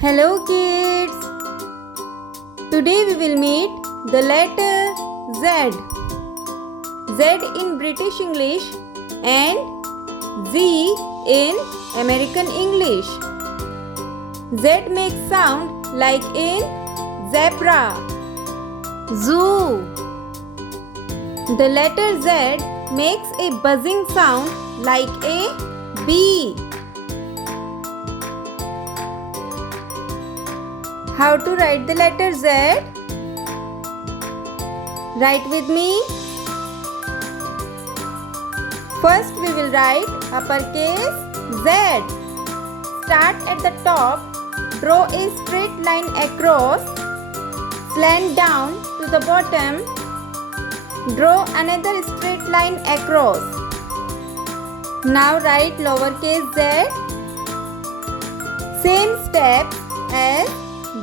Hello kids! Today we will meet the letter Z. Z in British English and Z in American English. Z makes sound like in zebra, zoo. The letter Z makes a buzzing sound like a bee. How to write the letter Z? Write with me. First we will write uppercase Z. Start at the top. Draw a straight line across. Slant down to the bottom. Draw another straight line across. Now write lowercase z. Same steps as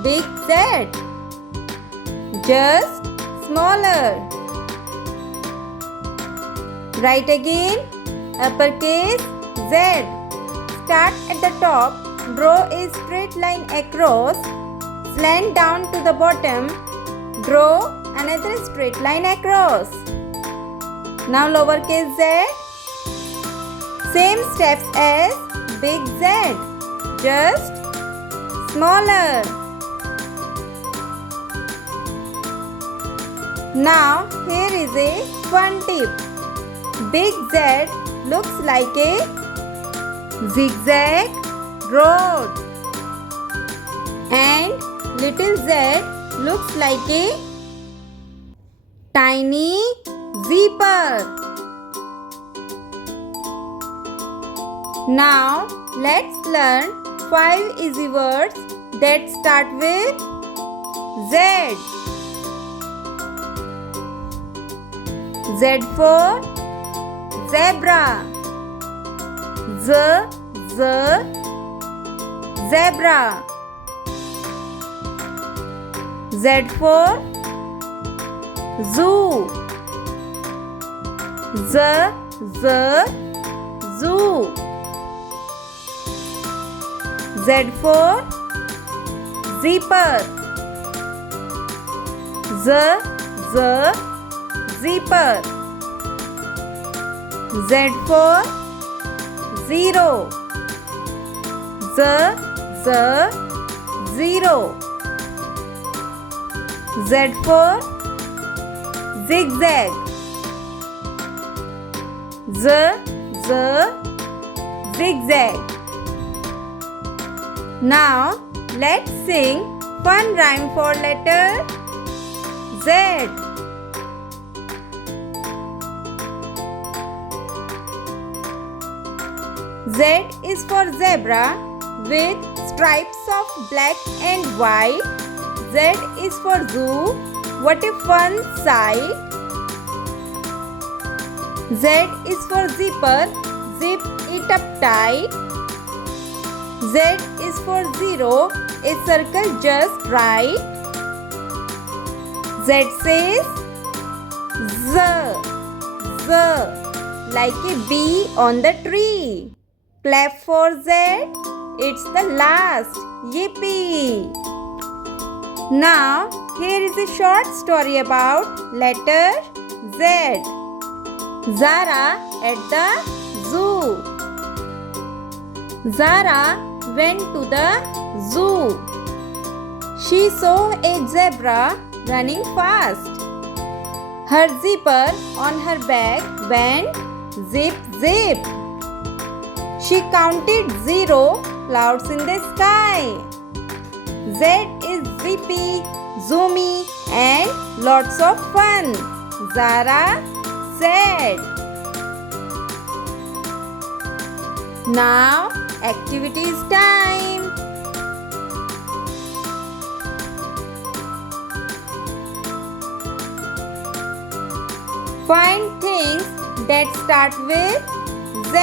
big Z, just smaller. Write again uppercase Z. Start at the top, draw a straight line across, slant down to the bottom, draw another straight line across. Now lowercase z. Same steps as big Z, just smaller. Now here is a fun tip. Big Z looks like a zigzag road and little z looks like a tiny zipper. Now let's learn 5 easy words that start with Z. Z for zebra. Zebra. Z for zoo. Zoo. Z for zipper. Zipper. Z for zero. Zero. Z for zigzag. Zigzag. Now let's sing fun rhyme for letter Z. Z is for zebra with stripes of black and white. Z is for zoo. What a fun sight. Z is for zipper. Zip it up tight. Z is for zero. A circle just right. Z says Z. Like a bee on the tree. Clap for Z. It's the last. Yippee! Now, here is a short story about letter Z. Zara at the zoo. Zara went to the zoo. She saw a zebra running fast. Her zipper on her back went zip zip. She counted 0 clouds in the sky. Z is zippy, zoomy and lots of fun. Zara said. Now activities time. Find things that start with Z.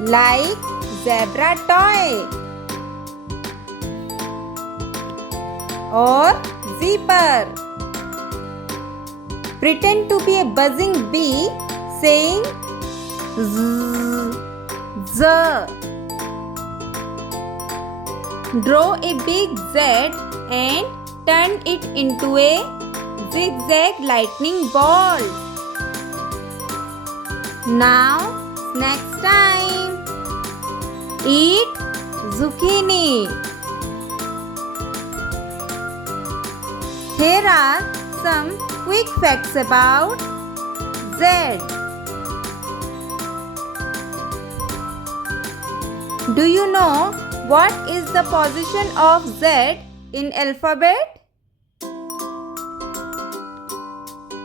Like zebra toy or zipper. Pretend to be a buzzing bee saying Z. Draw a big Z and turn it into a zigzag lightning ball. Now, snacks time. Eat zucchini. Here are some quick facts about Z. Do you know what is the position of Z in alphabet?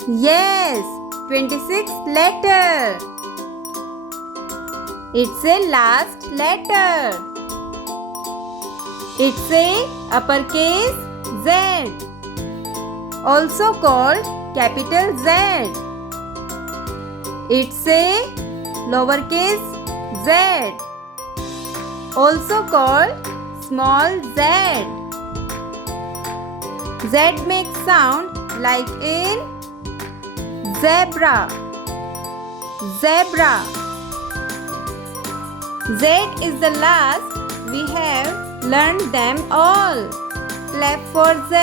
Yes, 26th letter. It's a last letter. It's a uppercase Z, also called capital Z. It's a lowercase z, also called small z. Z makes sound like in zebra. Zebra. Z is the last. We have learned them all. Clap for Z.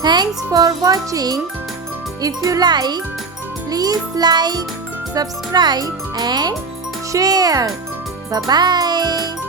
Thanks for watching. If you like, please like, subscribe and share. Bye-bye.